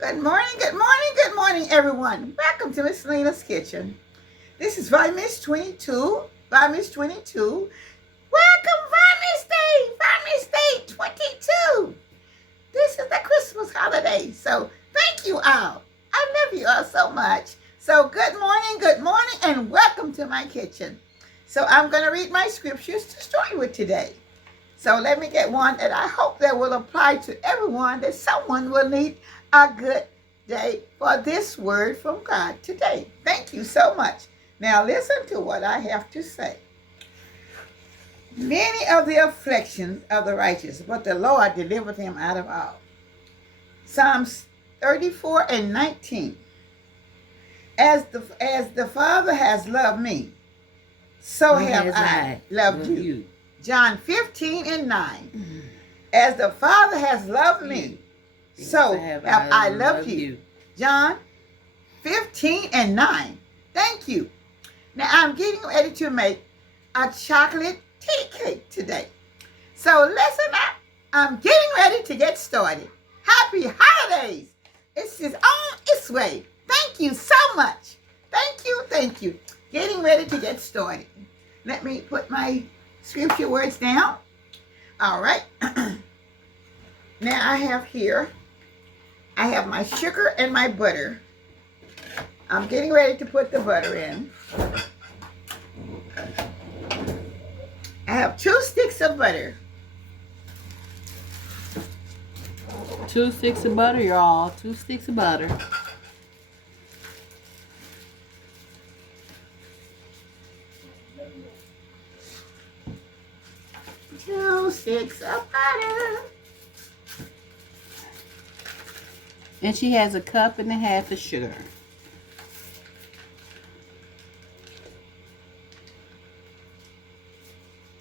Good morning, good morning, good morning, everyone. Welcome to Miss Lena's Kitchen. This is Vitamin 22. Vitamin 22. Welcome, Vitamin Day 22. This is the Christmas holiday. So thank you all. I love you all so much. So good morning, and welcome to my kitchen. So I'm going to read my scriptures to start with today. So let me get one that I hope that will apply to everyone, that someone will need a good day for this word from God today. Thank you so much. Now listen to what I have to say. Many of the afflictions of the righteous, but the Lord delivered them out of all. Psalms 34 and 19. As the Father has loved me, so have I loved you. John 15 and 9. As the Father has loved me, so have I loved you. John 15 and 9. Thank you. Now I'm getting ready to make a chocolate tea cake today. So listen up. I'm getting ready to get started. Happy holidays. It's just on its way. Thank you so much. Thank you. Getting ready to get started. Let me put my scripture words down. All right. Now I have my sugar and my butter. I'm getting ready to put the butter in. I have 2 sticks of butter. 2 sticks of butter, y'all. 2 sticks of butter. Two sticks of butter. And she has a cup and a half of sugar.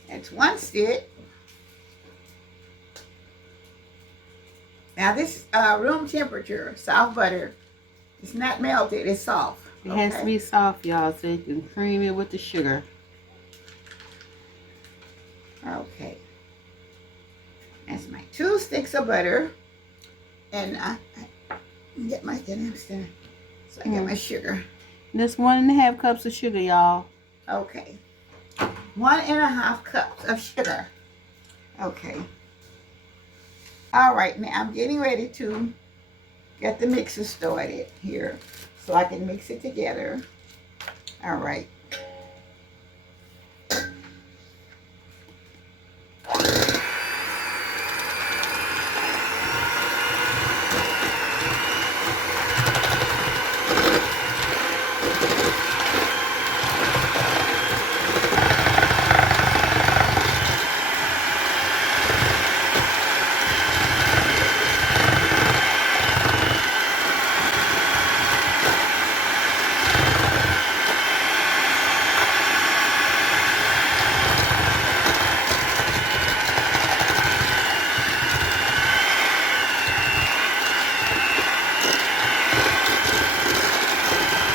That's 1 stick. Now this is room temperature, soft butter. It's not melted, it's soft. It has to be soft, y'all, so you can cream it with the sugar. Okay. That's my 2 sticks of butter. And I get my stand. So I get my sugar. That's 1.5 cups of sugar, y'all. Okay. 1.5 cups of sugar. Okay. All right, now I'm getting ready to get the mixer started here so I can mix it together. All right.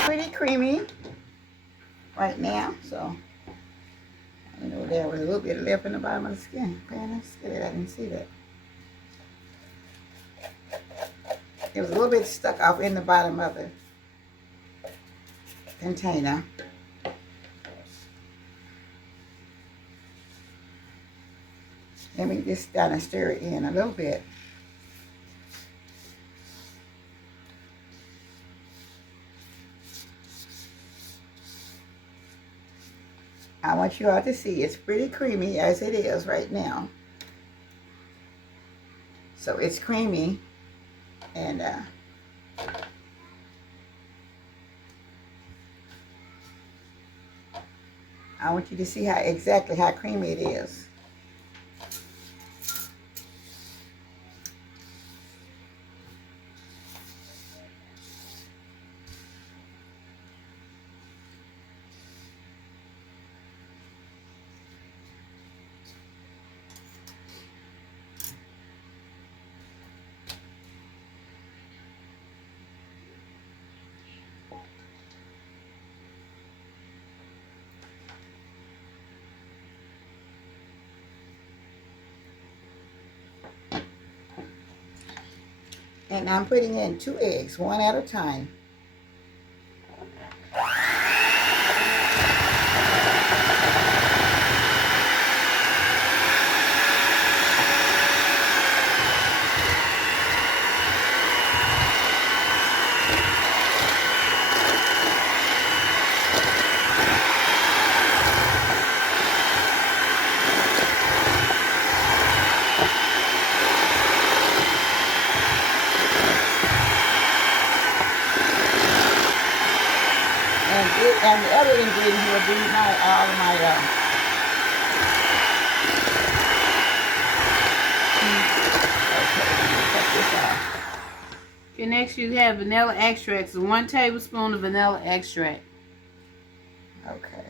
Pretty creamy right now, so I know there was a little bit left in the bottom of the skin. Man, I didn't see that. It was a little bit stuck off in the bottom of the container. Let me just kind of stir it in a little bit. I want you all to see it's pretty creamy as it is right now. So it's creamy, and I want you to see exactly how creamy it is. And I'm putting in 2 eggs, one at a time. And the other ingredient will be all of my okay, cut this off. Okay, next you have vanilla extract. So 1 tablespoon of vanilla extract. Okay.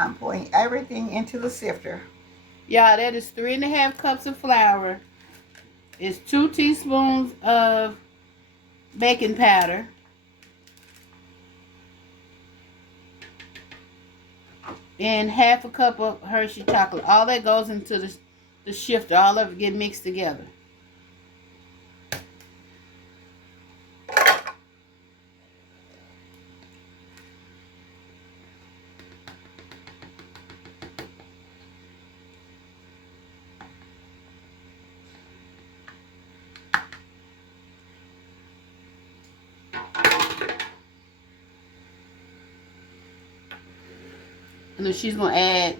I'm pouring everything into the sifter. Yeah, that is 3½ cups of flour. It's 2 teaspoons of baking powder. And ½ a cup of Hershey chocolate. All that goes into the shifter. All of it get mixed together. And then she's gonna add,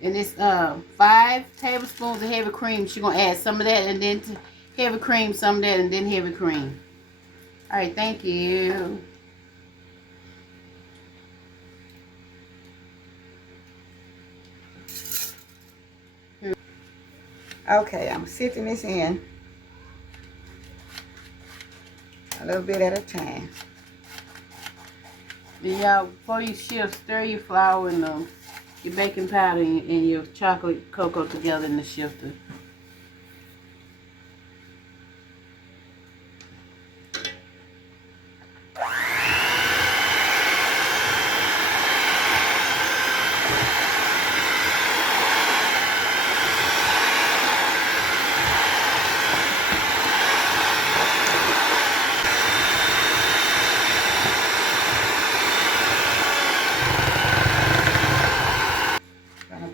and it's 5 tablespoons of heavy cream. She's gonna add some of that, and then heavy cream, some of that, and then heavy cream. All right, thank you. Okay, I'm sifting this in a little bit at a time. Then y'all, before you shift, stir your flour and your baking powder and your chocolate cocoa together in the shifter.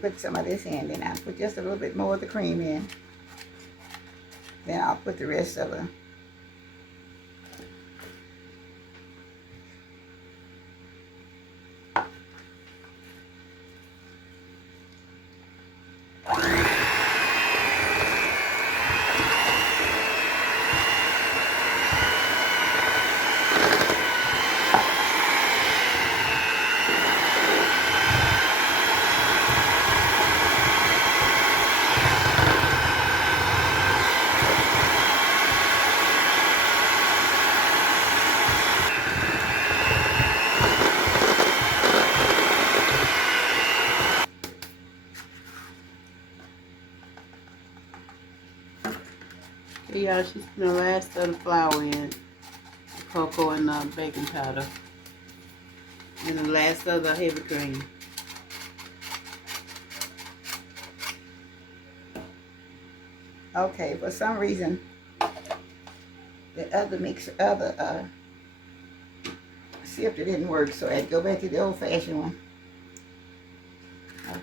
Put some of this in, then I'll put just a little bit more of the cream in. Then I'll put the rest of it. Here y'all, she's putting the last of the flour in, the cocoa and baking powder, and the last of the heavy cream. Okay, for some reason, the other sifter didn't work, so I had to go back to the old-fashioned one. Okay.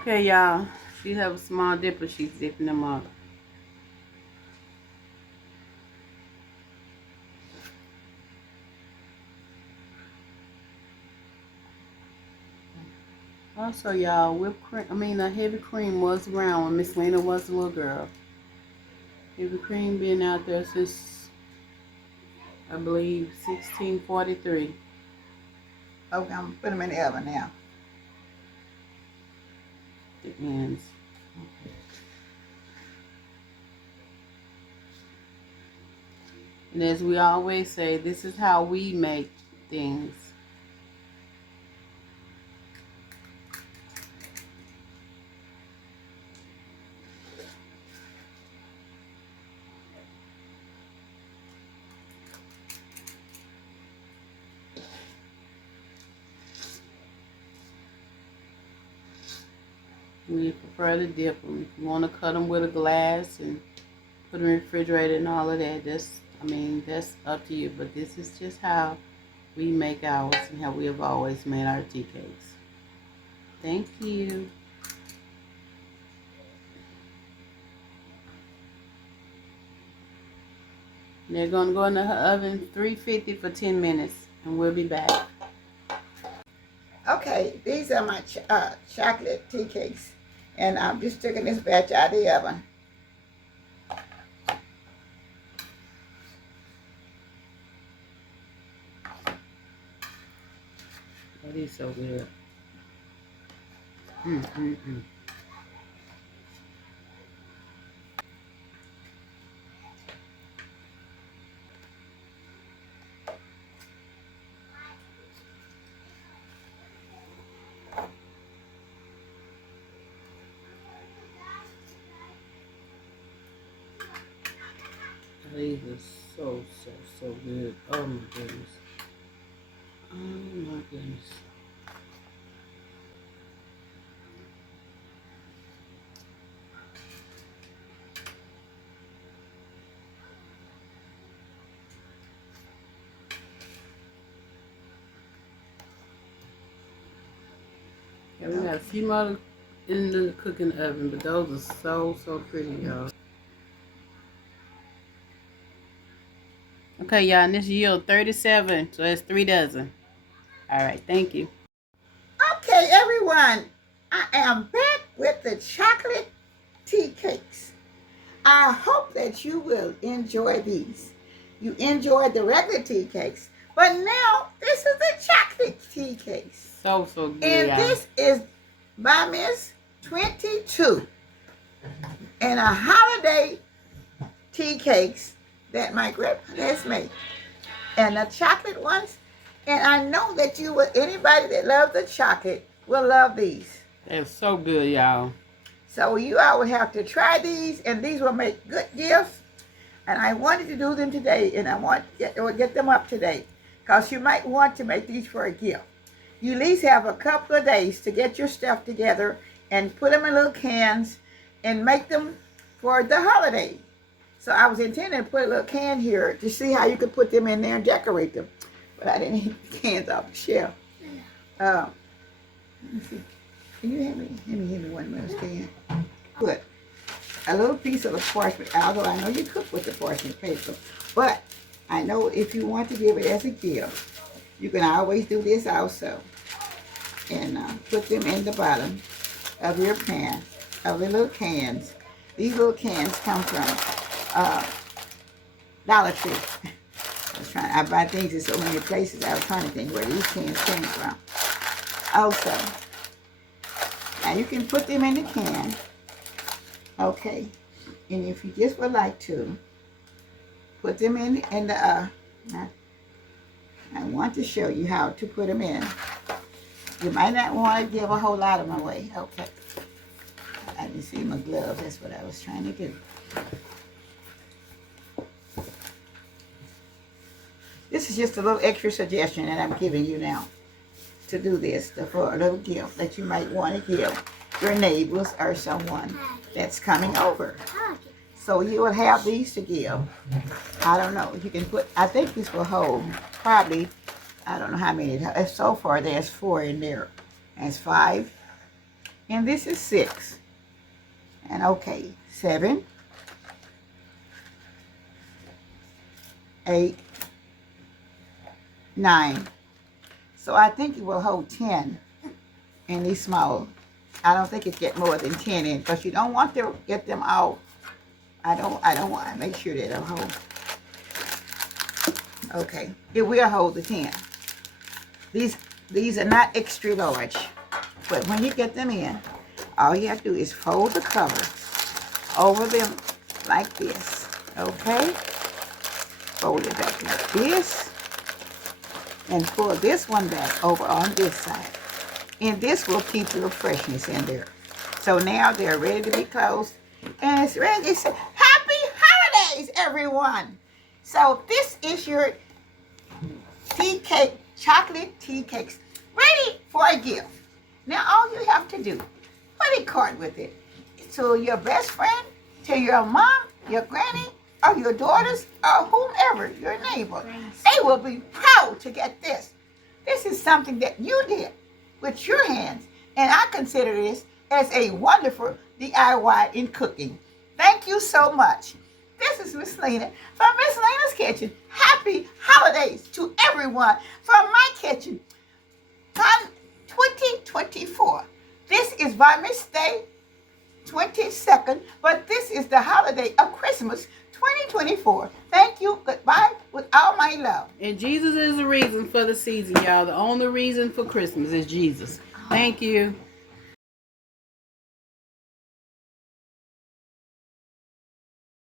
Okay, y'all. She have a small dipper. She's dipping them up. Also, y'all, whipped cream, heavy cream was around when Miss Lena was a little girl. Heavy cream been out there since, I believe, 1643. Okay, I'm put them in the oven now. Depends. Okay. And as we always say, this is how we make things. We prefer to dip them. If you want to cut them with a glass and put them in the refrigerator and all of that, that's up to you. But this is just how we make ours and how we have always made our tea cakes. Thank you. They're going to go in the oven 350 for 10 minutes, and we'll be back. Okay, these are my chocolate tea cakes. And I'm just taking this batch out of the oven. That is so good. These are so good. Oh my goodness. Oh my goodness. Yeah, we got a few more in the cooking oven, but those are so pretty, y'all. Okay, y'all, and this yield 37, so that's 3 dozen. All right, thank you. Okay, everyone, I am back with the chocolate tea cakes. I hope that you will enjoy these. You enjoyed the regular tea cakes, but now this is the chocolate tea cakes. So good, and y'all. This is by Miss 22 and a holiday tea cakes that my grandparents made. And the chocolate ones, and I know that you will, anybody that loves the chocolate will love these. They're so good, y'all. So you all would have to try these, and these will make good gifts. And I wanted to do them today, and I want to get them up today, because you might want to make these for a gift. You at least have a couple of days to get your stuff together and put them in little cans and make them for the holiday. So I was intending to put a little can here to see how you could put them in there and decorate them. But I didn't eat the cans off the shelf. Let me see. Can you hand me one of those cans? Put a little piece of the parchment, although I know you cook with the parchment paper. But I know if you want to give it as a gift, you can always do this also. And put them in the bottom of your pan, of the little cans. These little cans come from Dollar Tree. I buy things in so many places. I was trying to think where these cans came from. Also, now you can put them in the can. Okay, and if you just would like to, put them in the. I want to show you how to put them in. You might not want to give a whole lot of them away. Okay. I didn't see my gloves. That's what I was trying to do. This is just a little extra suggestion that I'm giving you now to do this for a little gift that you might want to give your neighbors or someone that's coming over. So you will have these to give. I don't know. You can put, I think this will hold probably, I don't know how many. So far there's 4 in there. There's 5 And this is 6. And okay, 7, 8, 9. So I think it will hold 10 in these small. I don't think it get more than 10 in, because you don't want to get them all. I don't want to make sure that it'll hold. Okay, it will hold the 10. These are not extra large, but when you get them in, all you have to do is fold the cover over them like this. Okay, fold it back like this, and pull this one back over on this side, and this will keep your freshness in there. So now they're ready to be closed, and it's ready to say happy holidays, everyone. So this is your tea cake, chocolate tea cakes, ready for a gift. Now all you have to do, put a card with it to your best friend, to your mom, your granny, or your daughters, or whomever, your neighbor. They will be proud to get this. This is something that you did with your hands, and I consider this as a wonderful DIY in cooking. Thank you so much. This is Miss Lena from Miss Lena's Kitchen. Happy holidays to everyone from my kitchen. 2024. This is Vitamin's Day 22nd, but this is the holiday of Christmas 2024. Thank you. Goodbye with all my love. And Jesus is the reason for the season, y'all. The only reason for Christmas is Jesus. Thank you.